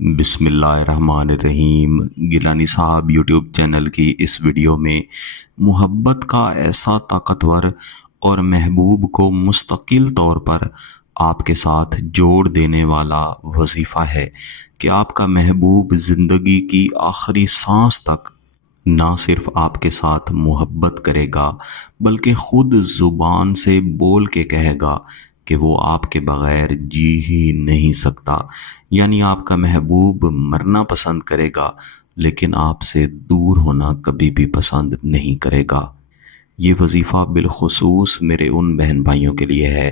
بسم اللہ الرحمن الرحیم۔ گیلانی صاحب یوٹیوب چینل کی اس ویڈیو میں محبت کا ایسا طاقتور اور محبوب کو مستقل طور پر آپ کے ساتھ جوڑ دینے والا وظیفہ ہے کہ آپ کا محبوب زندگی کی آخری سانس تک نہ صرف آپ کے ساتھ محبت کرے گا بلکہ خود زبان سے بول کے کہے گا کہ وہ آپ کے بغیر جی ہی نہیں سکتا۔ یعنی آپ کا محبوب مرنا پسند کرے گا لیکن آپ سے دور ہونا کبھی بھی پسند نہیں کرے گا۔ یہ وظیفہ بالخصوص میرے ان بہن بھائیوں کے لیے ہے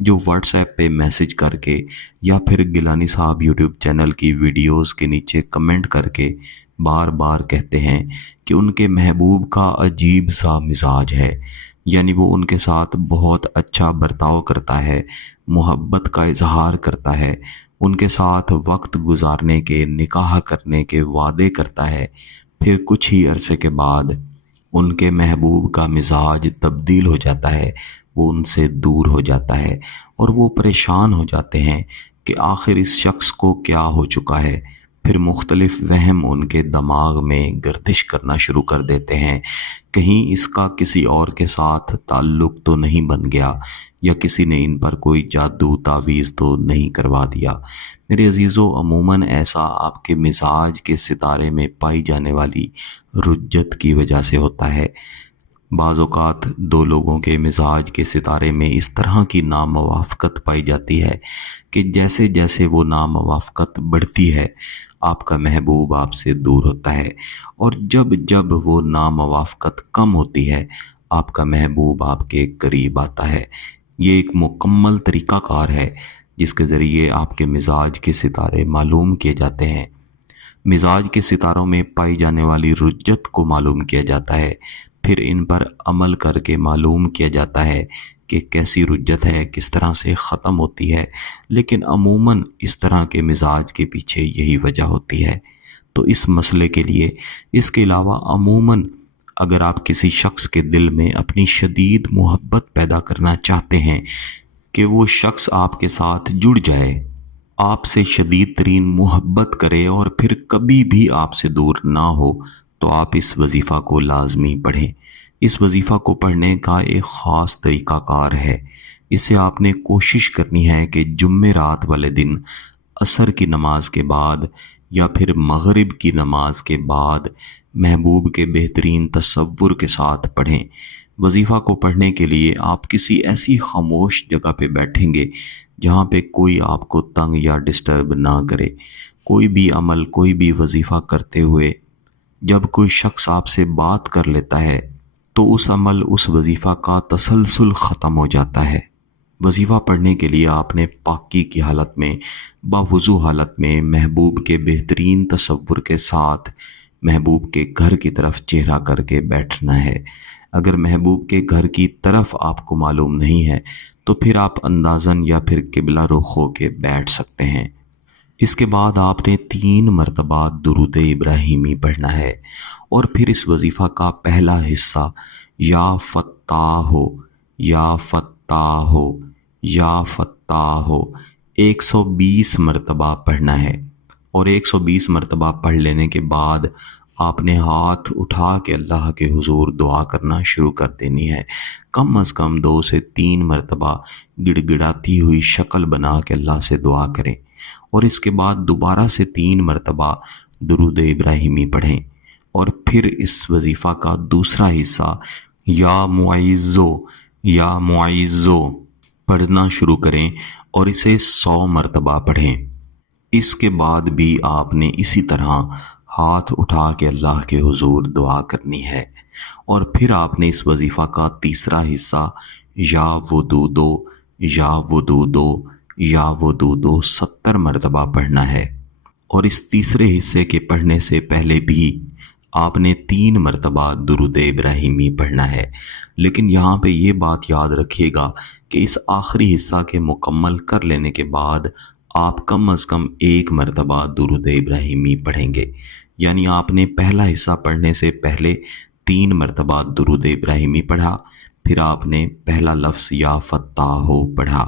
جو واٹس ایپ پہ میسج کر کے یا پھر گیلانی صاحب یوٹیوب چینل کی ویڈیوز کے نیچے کمنٹ کر کے بار بار کہتے ہیں کہ ان کے محبوب کا عجیب سا مزاج ہے، یعنی وہ ان کے ساتھ بہت اچھا برتاؤ کرتا ہے، محبت کا اظہار کرتا ہے، ان کے ساتھ وقت گزارنے کے، نکاح کرنے کے وعدے کرتا ہے، پھر کچھ ہی عرصے کے بعد ان کے محبوب کا مزاج تبدیل ہو جاتا ہے، وہ ان سے دور ہو جاتا ہے اور وہ پریشان ہو جاتے ہیں کہ آخر اس شخص کو کیا ہو چکا ہے۔ پھر مختلف وہم ان کے دماغ میں گردش کرنا شروع کر دیتے ہیں، کہیں اس کا کسی اور کے ساتھ تعلق تو نہیں بن گیا یا کسی نے ان پر کوئی جادو تعویذ تو نہیں کروا دیا۔ میرے عزیزو، عموماً ایسا آپ کے مزاج کے ستارے میں پائی جانے والی رجت کی وجہ سے ہوتا ہے۔ بعض اوقات دو لوگوں کے مزاج کے ستارے میں اس طرح کی ناموافقت پائی جاتی ہے کہ جیسے جیسے وہ ناموافقت بڑھتی ہے آپ کا محبوب آپ سے دور ہوتا ہے، اور جب جب وہ ناموافقت کم ہوتی ہے آپ کا محبوب آپ کے قریب آتا ہے۔ یہ ایک مکمل طریقہ کار ہے جس کے ذریعے آپ کے مزاج کے ستارے معلوم کیے جاتے ہیں۔ مزاج کے ستاروں میں پائی جانے والی رجت کو معلوم کیا جاتا ہے، پھر ان پر عمل کر کے معلوم کیا جاتا ہے کہ کیسی رجت ہے، کس طرح سے ختم ہوتی ہے، لیکن عموماً اس طرح کے مزاج کے پیچھے یہی وجہ ہوتی ہے۔ تو اس مسئلے کے لیے اس کے علاوہ عموماً اگر آپ کسی شخص کے دل میں اپنی شدید محبت پیدا کرنا چاہتے ہیں کہ وہ شخص آپ کے ساتھ جڑ جائے، آپ سے شدید ترین محبت کرے اور پھر کبھی بھی آپ سے دور نہ ہو، تو آپ اس وظیفہ کو لازمی پڑھیں۔ اس وظیفہ کو پڑھنے کا ایک خاص طریقہ کار ہے۔ اسے آپ نے کوشش کرنی ہے کہ جمعرات والے دن عصر کی نماز کے بعد یا پھر مغرب کی نماز کے بعد محبوب کے بہترین تصور کے ساتھ پڑھیں۔ وظیفہ کو پڑھنے کے لیے آپ کسی ایسی خاموش جگہ پہ بیٹھیں گے جہاں پہ کوئی آپ کو تنگ یا ڈسٹرب نہ کرے۔ کوئی بھی عمل، کوئی بھی وظیفہ کرتے ہوئے جب کوئی شخص آپ سے بات کر لیتا ہے تو اس عمل، اس وظیفہ کا تسلسل ختم ہو جاتا ہے۔ وظیفہ پڑھنے کے لیے آپ نے پاکی کی حالت میں، باوضو حالت میں، محبوب کے بہترین تصور کے ساتھ محبوب کے گھر کی طرف چہرہ کر کے بیٹھنا ہے۔ اگر محبوب کے گھر کی طرف آپ کو معلوم نہیں ہے تو پھر آپ اندازاً یا پھر قبلہ رخ ہو کے بیٹھ سکتے ہیں۔ اس کے بعد آپ نے 3 مرتبہ درود ابراہیمی پڑھنا ہے، اور پھر اس وظیفہ کا پہلا حصہ یا فتاح ہو، یا فتاح ہو، یا فتاح ہو 120 مرتبہ پڑھنا ہے، اور 120 مرتبہ پڑھ لینے کے بعد آپ نے ہاتھ اٹھا کے اللہ کے حضور دعا کرنا شروع کر دینی ہے۔ کم از کم 2 سے 3 مرتبہ گڑ گڑاتی ہوئی شکل بنا کے اللہ سے دعا کریں، اور اس کے بعد دوبارہ سے 3 مرتبہ درود ابراہیمی پڑھیں، اور پھر اس وظیفہ کا دوسرا حصہ یا معیزو، یا معیزو پڑھنا شروع کریں اور اسے 100 مرتبہ پڑھیں۔ اس کے بعد بھی آپ نے اسی طرح ہاتھ اٹھا کے اللہ کے حضور دعا کرنی ہے، اور پھر آپ نے اس وظیفہ کا تیسرا حصہ یا ودودو، یا ودودو، یا ودودو 70 مرتبہ پڑھنا ہے، اور اس تیسرے حصے کے پڑھنے سے پہلے بھی آپ نے 3 مرتبہ درود ابراہیمی پڑھنا ہے۔ لیکن یہاں پہ یہ بات یاد رکھیے گا کہ اس آخری حصہ کے مکمل کر لینے کے بعد آپ کم از کم 1 مرتبہ درود ابراہیمی پڑھیں گے۔ یعنی آپ نے پہلا حصہ پڑھنے سے پہلے 3 مرتبہ درود ابراہیمی پڑھا، پھر آپ نے پہلا لفظ یا فتاح ہو پڑھا،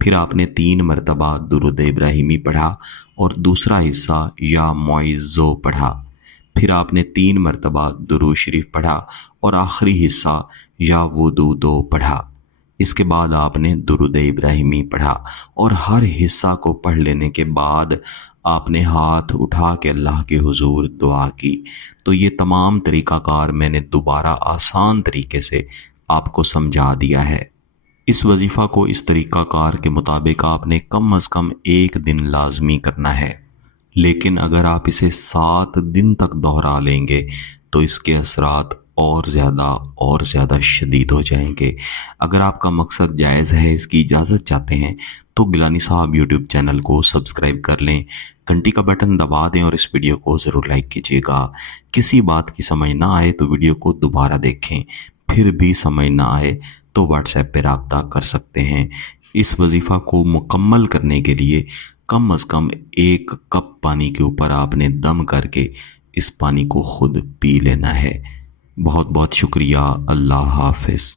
پھر آپ نے 3 مرتبہ درود ابراہیمی پڑھا، اور دوسرا حصہ یا معزو پڑھا۔ پھر آپ نے 3 مرتبہ درود شریف پڑھا اور آخری حصہ یا ودودو پڑھا۔ اس کے بعد آپ نے درود ابراہیمی پڑھا اور ہر حصہ کو پڑھ لینے کے بعد آپ نے ہاتھ اٹھا کے اللہ کے حضور دعا کی۔ تو یہ تمام طریقہ کار میں نے دوبارہ آسان طریقے سے آپ کو سمجھا دیا ہے۔ اس وظیفہ کو اس طریقہ کار کے مطابق آپ نے کم از کم 1 دن لازمی کرنا ہے، لیکن اگر آپ اسے 7 دن تک دہرا لیں گے تو اس کے اثرات اور زیادہ شدید ہو جائیں گے۔ اگر آپ کا مقصد جائز ہے، اس کی اجازت چاہتے ہیں، تو گیلانی صاحب یوٹیوب چینل کو سبسکرائب کر لیں، گھنٹی کا بٹن دبا دیں اور اس ویڈیو کو ضرور لائک کیجیے گا۔ کسی بات کی سمجھ نہ آئے تو ویڈیو کو دوبارہ دیکھیں، پھر بھی سمجھ نہ آئے تو واٹس ایپ پہ رابطہ کر سکتے ہیں۔ اس وظیفہ کو مکمل کرنے کے لیے کم از کم 1 کپ پانی کے اوپر آپ نے دم کر کے اس پانی کو خود پی لینا ہے۔ بہت بہت شکریہ۔ اللہ حافظ۔